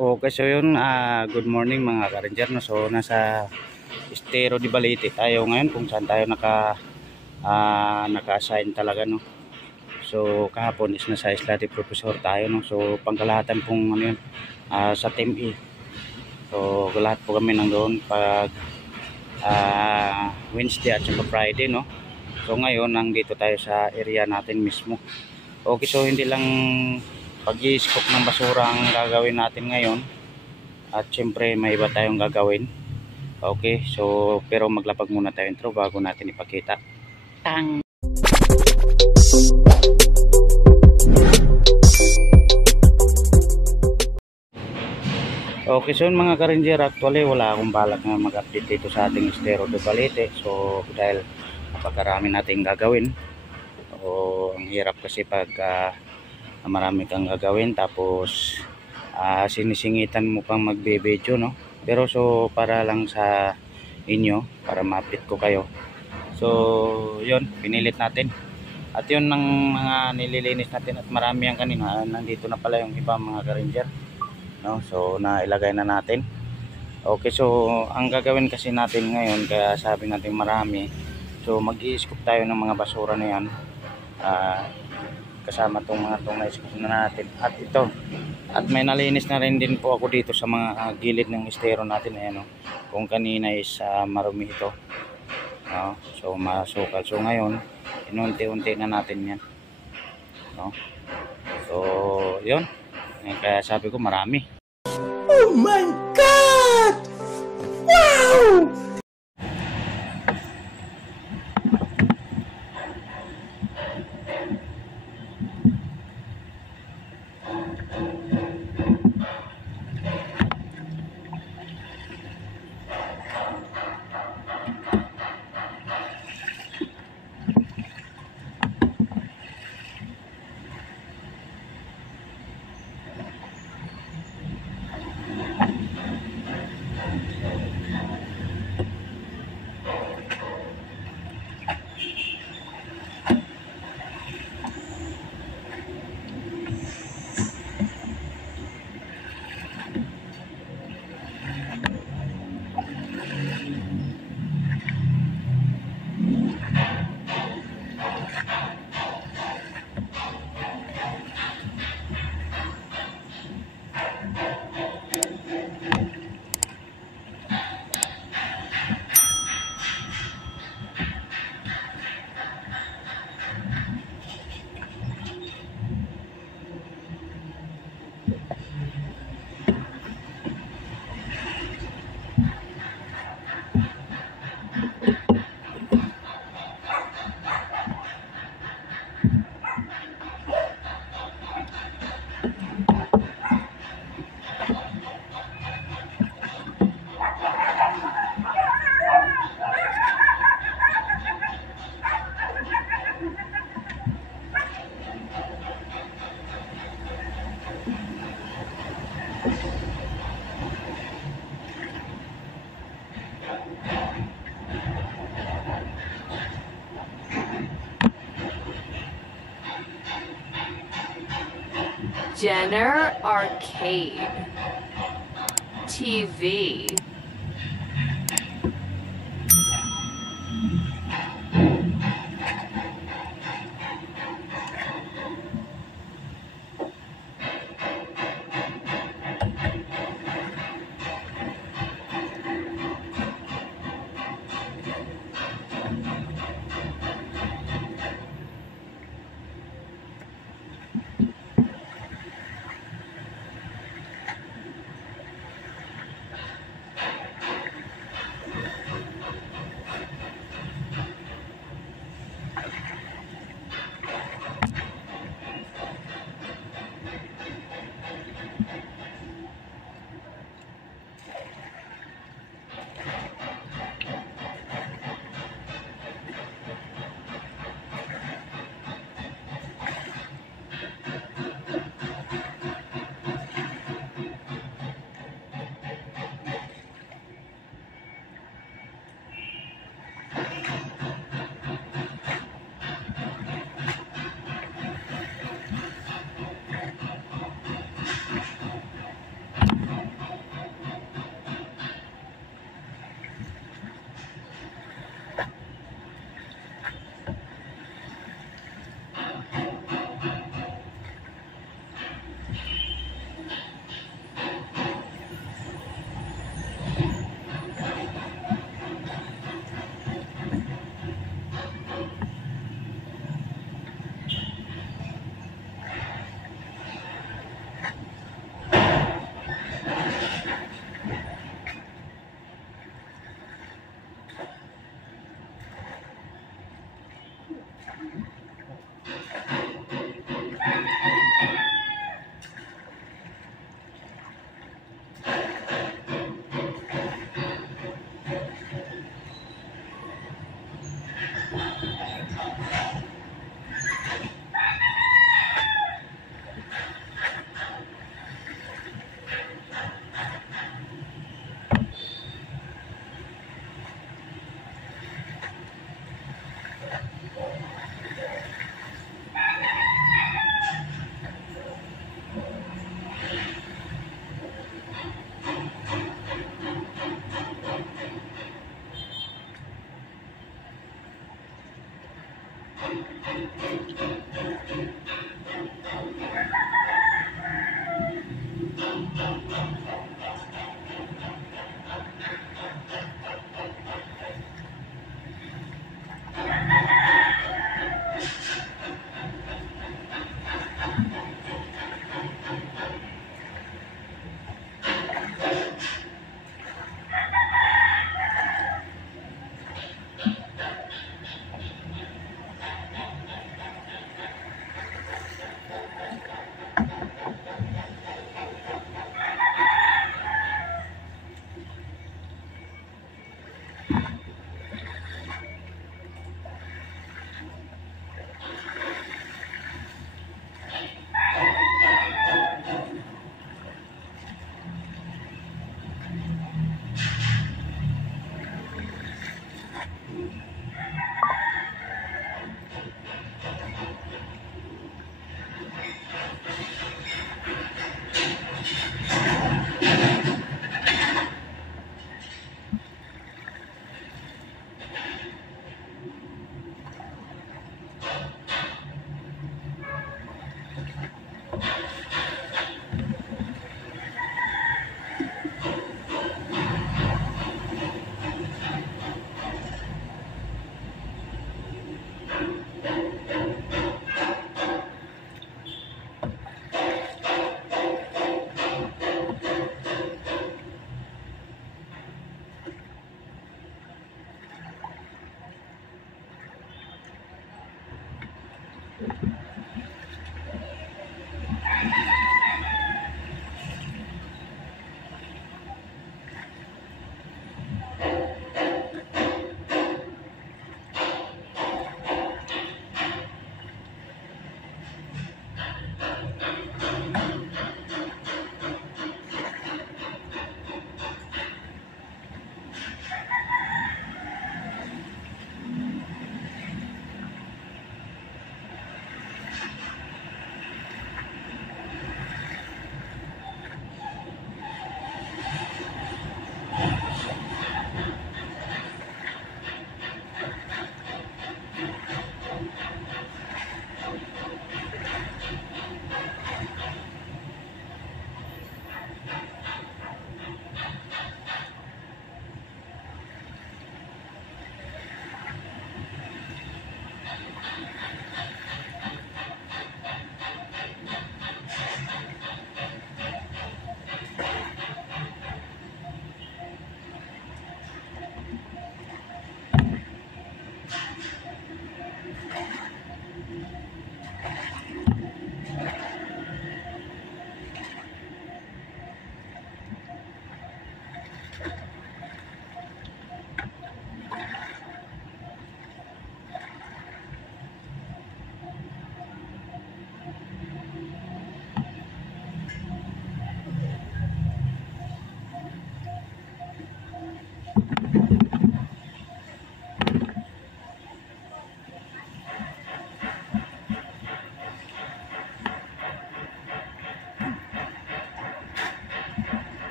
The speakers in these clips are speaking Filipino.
Okay, so yun, good morning mga ka-ranger, no? So nasa Estero de Balete tayo ngayon kung saan tayo naka-assign talaga, no? So kahapon is nasa Isla de Profesor tayo, no? So pangkalahatan pong ano yun, sa Team E. So lahat po kami nandoon pag Wednesday at saka Friday, no? So ngayon nandito tayo sa area natin mismo. Okay, so hindi lang pag-i-scoop ng basura ang gagawin natin ngayon, at syempre may iba tayong gagawin. Okay, so pero maglapag muna tayo intro bago natin ipakita. Tang! Okay, so mga ka-ranger, actually wala akong balak na mag-update dito sa ating Estero de Balete. So dahil napakarami nating gagawin, o ang hirap kasi pag marami kang gagawin tapos sinisingitan mo pang magbe-video, no? Pero so para lang sa inyo, para ma-update ko kayo, so yun, pinilit natin. At yun ng mga nililinis natin, at marami yan kanina. Nandito na pala yung iba mga ka-ranger, no? So nailagay na natin. Okay, so ang gagawin kasi natin ngayon, kaya sabi natin marami, so mag-i-scoop tayo ng mga basura na yan, kasama itong mga na-scoop na natin. At ito, at may nalinis na rin din po ako dito sa mga gilid ng estero natin. Ayan, no? Kung kanina is marumi ito, no? So masukal. So ngayon inunti-unti na natin yan, no? So yun, kaya sabi ko marami. Oh my God! Wow! Jenner Arcade TV.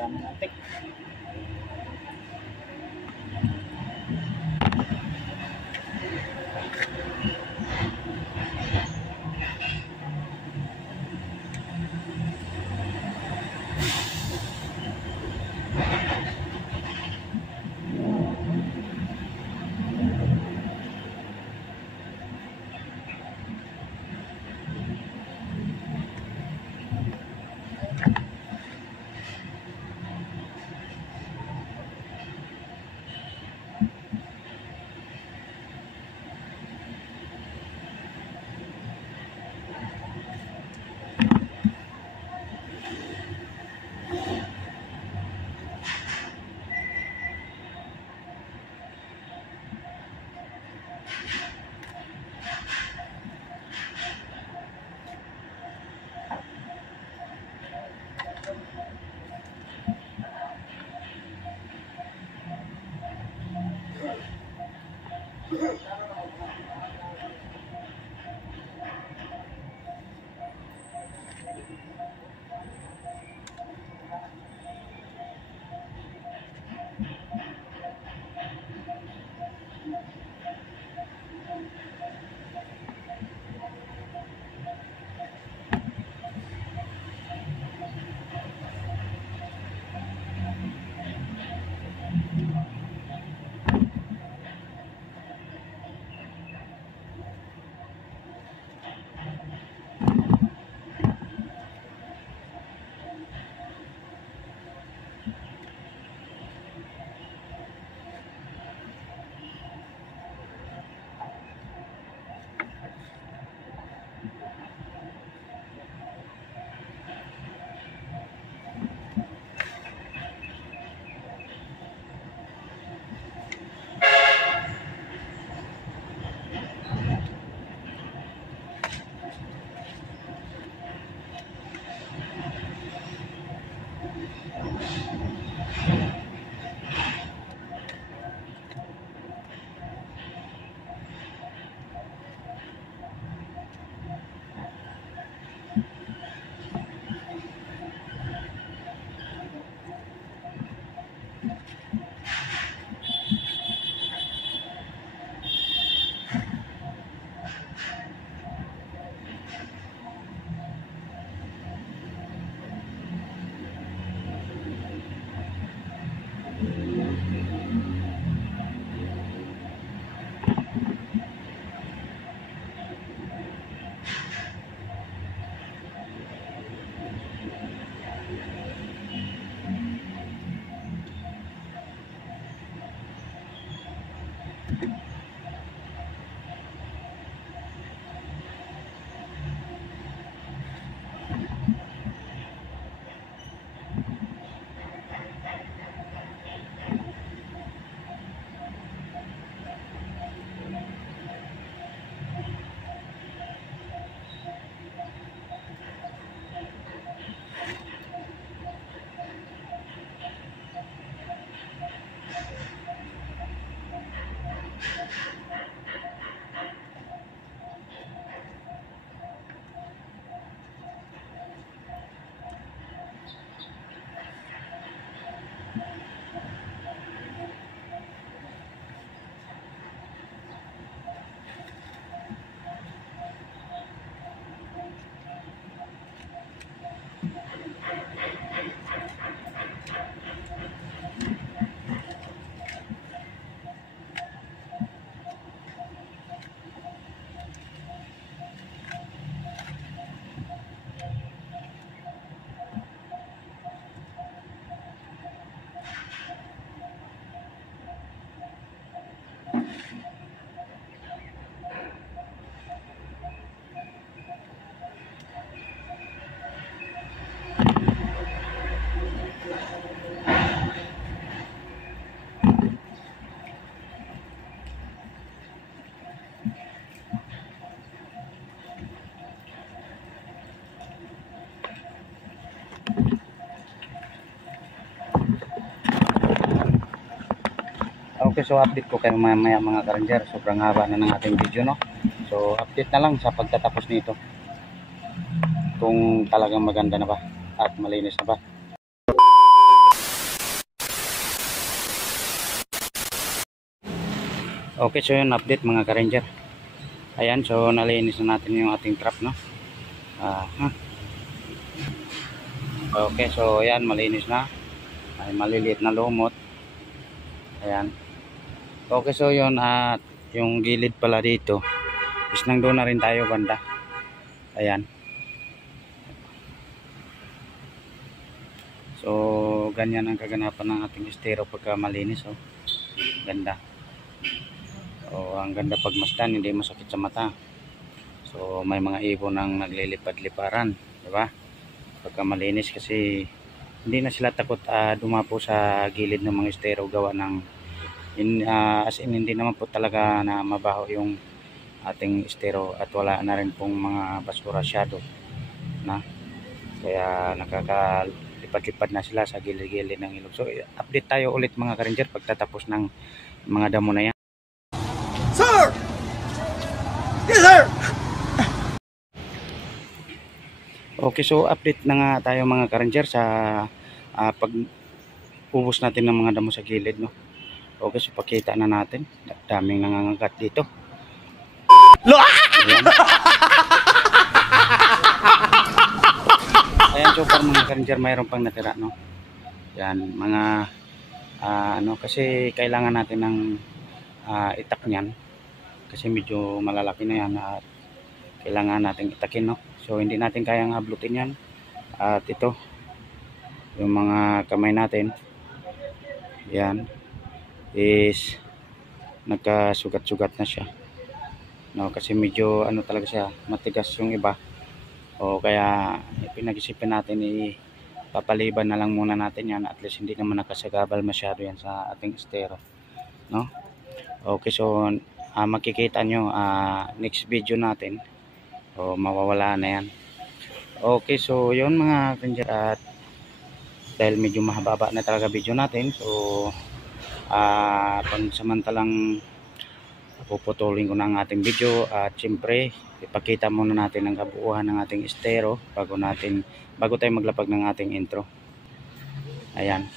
Daming antik. Okay, so update ko kayo mamaya mga ka-ranger. Sobrang haba na ng ating video, no? So update na lang sa pagtatapos nito, kung talagang maganda na ba at malinis na ba. Okay, so yun update mga ka-ranger. Ayan, so nalinis na natin yung ating trap, no? Okay, so ayan, malinis na. Ay maliliit na lumot. Ayan. Okay, so yun at yung gilid pala dito is nang doon na rin tayo banda. Ayan. So ganyan ang kaganapan ng ating estero pagka malinis. Oh. Ganda. Ang ganda pagmasdan, hindi masakit sa mata. So may mga ibon ang naglilipad-liparan, di ba? Pagka malinis kasi hindi na sila takot dumapo sa gilid ng mga estero gawa ng as in hindi naman po talaga na mabaho yung ating estero at wala na rin pong mga basura shadow na kaya nakakalipad-lipad na sila sa gilid-gilid ng ilog. So update tayo ulit mga ka-ranger pagtatapos ng mga damo na yan. Sir! Yes, sir! Okay, so update na nga tayo mga ka-ranger sa pag ubos natin ng mga damo sa gilid, no? Okay, so pakita na natin. Daming nangangagat dito. Ayan. Ayan, so para mga ka-ranger mayroon pang natira, no? Yan, mga kasi kailangan natin ng itak niyan kasi medyo malalaki na yan at kailangan natin itakin, no? So hindi natin kayang hablutin yan at ito yung mga kamay natin yan is nagkasugat-sugat na siya, no? Kasi medyo talaga siya matigas yung iba kaya pinag-isipan natin papaliban na lang muna natin yan at least hindi naman nakasagabal masyado yan sa ating estero, no? Okay, so makikita nyo next video natin mawawala na yan. Okay, so yun mga ka-ranger at dahil medyo mahaba na talaga video natin, so pansamantalang puputulin ko na ang ating video at syempre ipakita muna natin ang kabuuan ng ating estero bago tayo maglapag ng ating intro. Ayan,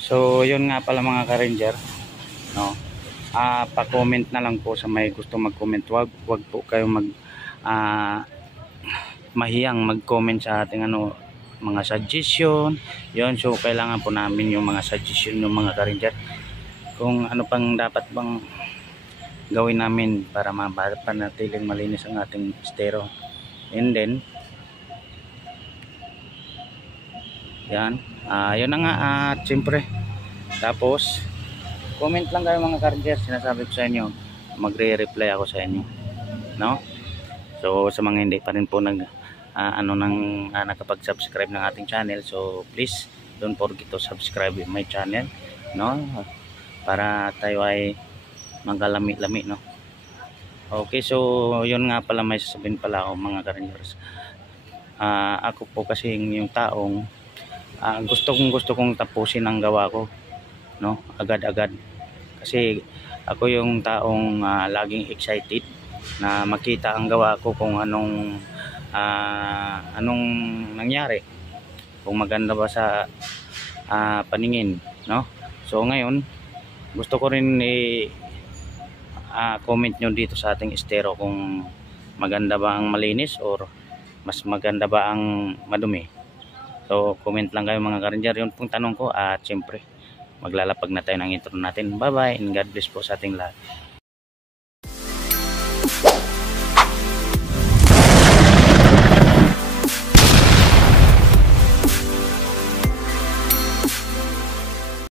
so yun nga pala mga ka-ranger, no? Pa-comment na lang po sa may gusto mag-comment. Wag po kayo mahiyang mag-comment sa ating mga suggestion. Yun, so kailangan po namin yung mga suggestion ng mga ka-ranger kung ano pang dapat bang gawin namin para mapanatiling malinis ang ating estero. And then yan, yun na nga at siyempre tapos comment lang kayo mga ka-ranger, sinasabi ko sa inyo magre-reply ako sa inyo, no? So sa mga hindi pa rin po nakapag-subscribe ng ating channel, so please don't forget to subscribe my channel, no? Para tayo ay magkalami-lami, no? Okay, so yun nga pala may sasabihin pala ako mga ka-rangers. Ako po kasi yung taong gusto kong tapusin ang gawa ko, no? Agad-agad. Kasi ako yung taong laging excited na makita ang gawa ko kung anong nangyari, kung maganda ba sa paningin, no? So ngayon gusto ko rin comment nyo dito sa ating estero kung maganda ba ang malinis or mas maganda ba ang madumi. So comment lang kayo mga ka-ranger, yun pong tanong ko at syempre maglalapag na tayo ng intro natin. Bye bye and God bless po sa ating lahat.